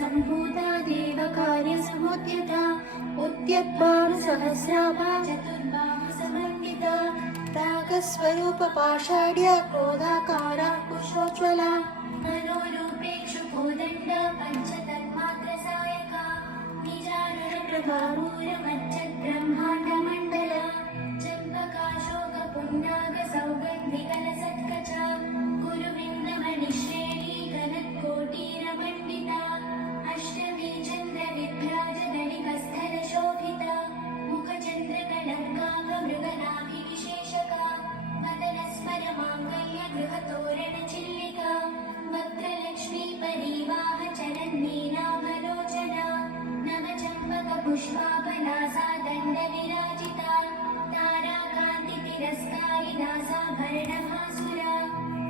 सम्भूता देवकार्यसमुद्यता उद्यद्भानुसहस्राभा चतुर्बाहुसमन्विता रागस्वरूपपाषाढ्या क्रोधाकारा कुशोज्ज्वला मनोरूपेक्षु कोदण्ड पञ्चतन्मात्रसायका निजारुणप्रभापूरमच्चद्ब्रह्माण्डमण्डला चम्पकाशोकपुण्डागसौगन्धिकलसत्कचा गुरुविन्दमणिश्रेणी गणत्कोटीरमण्डिता अष्टमी चन्द्रविभ्राजदणिकस्थलशोभिता मुखचन्द्रकलङ्काङ्गमृगनाभिविशेषका मदनस्मरमाङ्गल्यगृहतोरणचिल्लिका वक्त्रलक्ष्मी परिवाहचरन्नीनाभलोचना नवचम्पकपुष्पाभनासा दण्डविराजिता ताराकान्तितिरस्कारिदासाभरणभासुरा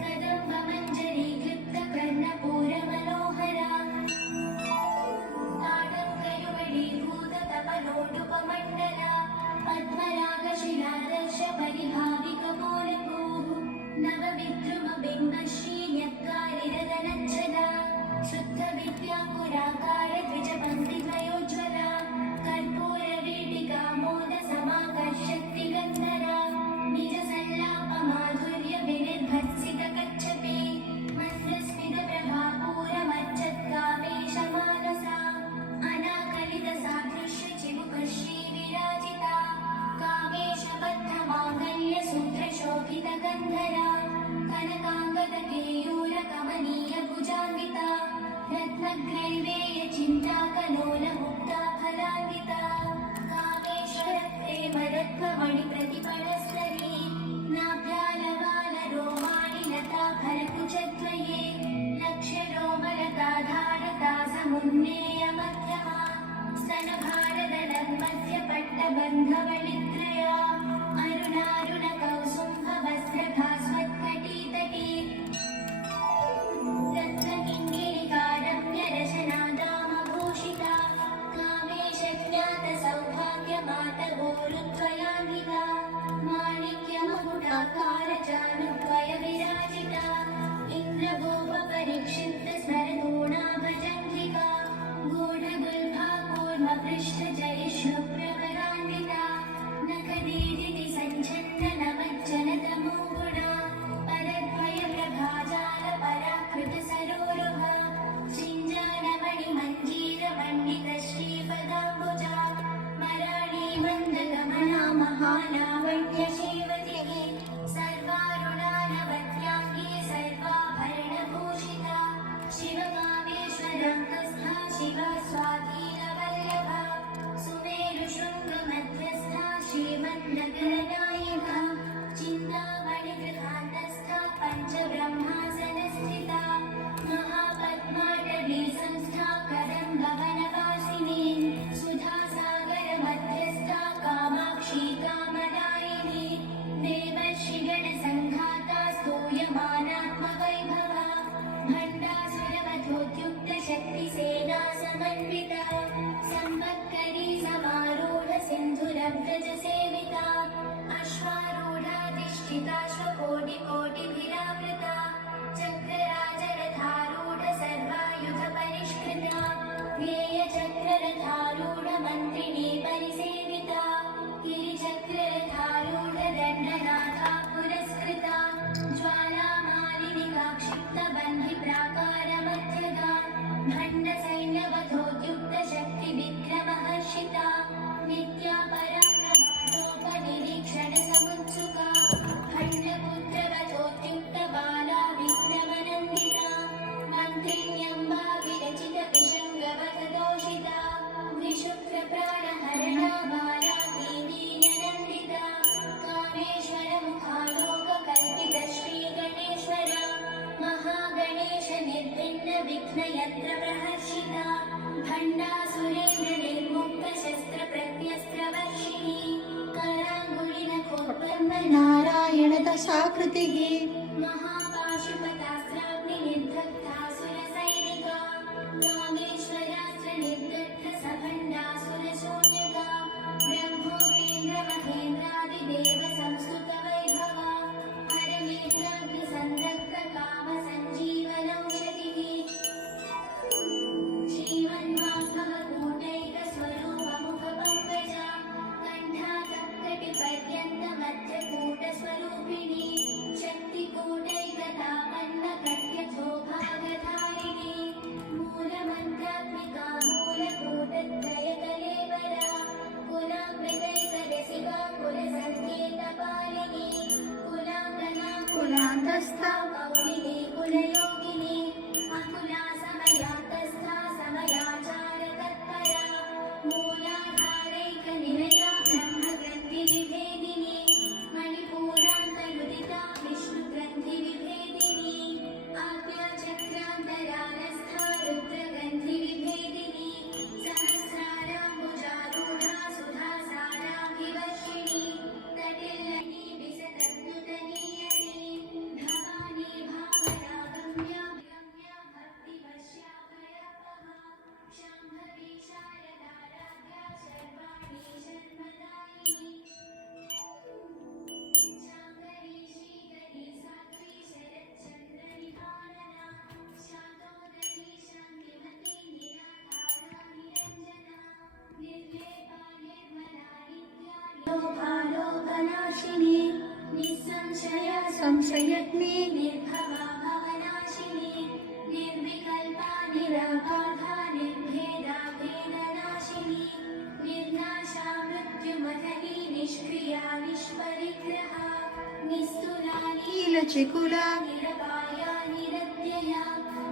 कदम्बमञ्जरीक्लिप्तकर्णपूरमनोहरा ताडङ्गयुगीभूततपलोटुपमण्डला पद्मरागशिलादर्शपरिभाविकमूलभूः नवविद्रुमबिम्बश्रीन्यक्कारिरदनच्छदा शुद्धविद्याकुराकार द्विजपङ्क्तिद्वयोज्ज्वला कर्पूरवीटिका मोदसमाकर्षत्तिगन्धरा निजसल्लापमाधुर्यविनिर्भर्त्सितकच्छपे मन्दस्मितप्रभापूरमच्चत्कामेशमानसा अनाकलितसादृश्यचिबुकश्रीविराजिता कामेशबद्धमाङ्गल्यसूत्रशोभितगन्धरा कनकाङ्गदकेयूरकमनीयभुजान्विता रत्नग्रैवेयचिन्ताकलोलमुक्ता फलान्विता कामेश्वरप्रेमरत्नमणिप्रतिपणस्तरी नाभ्यालवालरोमाणि लता फलकुचद्वये लक्ष्यरोमलताधारता समुन्नेयमध्यमा स्तनभारदलन्मध्यपट्टबन्धवलित्रया अरुणारुणकौसुम्भवस्त्रभास्वत्कटीतटी रत्नकिङ्किणिकारम्यरशनादामभूषिता कामेशज्ञातसौभाग्यमातगोरुद्वयान्विता माणिक्यमकुटाकारचानुद्वयविराजिता इन्द्रभूपपरिक्षिप्तस्मरतूणाभजङ्घिका गूढगुल्फा कूर्मपृष्ठजयिष्णुप्रवरान्विता नखदीदिति सञ्छन्ननमज्जनतमो गुणा परद्वयप्रभाजालपराकृतसरोरुहा श्रीञ्जानमणिमञ्जीरमण्डितश्रीपदाम्बुजा मराळीमन्दगमना महालावण्यशेवतिः सर्वारुणानवत्याङ्गी सर्वाभरणभूषिता शिवकामेश्वराङ्गस्था शिवा स्वाधीनवल्लभा सुमेरुशृङ्गमध्यस्था श्रीमन्नगरनायका चिन्तामणिगृहान्तस्था पञ्चब्रह्मासनस्थिता महापद्माटवी संस्था कदम्बवनवासिनी सुधासागरमध्यस्था कामाक्षी कामदायिनी देवर्षिगणसङ्घाता स्तूयमानात्मवैभवा भण्डासुरवधोद्युक्तशक्तिसेना समन्विता सम्पत्करी समारूढसिन्धुरव्रजसेविता अश्वारूढाधिष्ठिताश्वकोटिकोटिभिरावृता चक्रराजरथारूढ सर्वायुधपरिष्कृता व्येयचक्ररथारूढमन्त्रिणी परिसेविता गिरिचक्ररथारूढदण्डनाथा पुरस्कृता ज्वालामालिनिकाक्षिप्तबन्धिप्राकारमध्यगा भण्डसैन्यवधोद्युक्तशक्तिविक्रमहर्षिता नित्यापराक्रमाटोपनिरीक्षणसमुत्सुका खण्डपुत्रवधोद्युक्तबाला विक्रमनन्दिता मन्त्रिण्यम्बा विरचितविशङ्गवधदोषिता विशुक्रप्राणहरणा बाला वीर्यनन्दिता कामेश्वरमुखालोककल्पितश्रीगणेश्वरा महागणेशनिर्भिन्नविघ्नयन्त्रप्रहर्षिता भण्डासुरेन्द्रनिर्मुक्तशस्त्रप्रत्यस्त्रवर्षिणी कराङ्गुलिनखोत्पन्ननारायणदशाकृतिः महापाशुपतास्त्राग्निनिर्दग्धासुरसैनिका कामेश्वरास्त्रनिर्दग्धसभण्डासुरशून्यका ब्रह्मोपेन्द्रमहेन्द्रादिदेवसंस्तुतवैभवा हरनेत्राग्निसन्दग्धकामसञ्जीवनौषधिः समयस्था कौलिनी कुलयोगिनी अकुला समयातस्था समयाचार तत्परा मूलाधारैकनिलया ब्रह्मग्रन्थिविभेदिनी मणिपूरान्तरुदिता विष्णुग्रन्थिविभेदिनी आज्ञाचक्रान्तरालस्था रुद्रग्रन्थिविभेदिनी सहस्राराम्बुजारूढा सुधासाराभिवर्षिणी तटिल्लनी विसदद्युतनीयसी भवानी भावनागम्या गम्या भक्तिवश्या भयापहा शाम्भवी शारदाराध्या शर्वाणी शर्मदायिनी शाकरी श्रीकरी साध्वी शरच्चन्द्रनिवारणा शातोदरी शान्तिमती निराधारा निरञ्जना निर्लेपा निर्मला नित्या लोकालोकनाशिनी निःसंशया संशयग्नि निर्भवा भवनाशिनी निर्विकल्पा निराबाधा निर्भेदा भेदनाशिनी निर्नाशा मृत्युमथनी निष्क्रिया निष्परिग्रहा निस्तुला नीलचिकुला निरपाया निरत्यया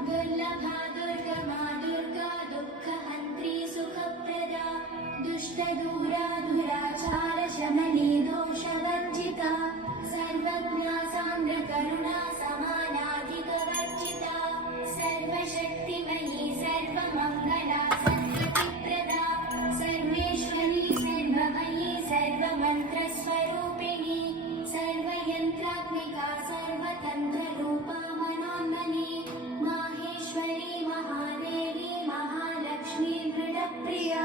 दुर्लभा दुर्गमा दुर्गा दुःखहन्त्री सुखप्रदा दुष्टदूरा दुराचार शमनी दोषवर्जिता सर्वज्ञा सान्द्रकरुणा समानाधिकवर्जिता सर्वशक्तिमयी सर्वमङ्गला सद्गतिप्रदा सर्वेश्वरी सर्वमयी सर्वमन्त्रस्वरूपिणी सर्वयन्त्रात्मिका सर्वतन्त्ररूपा मनोन्मनी माहेश्वरी महादेवी महालक्ष्मी दृढप्रिया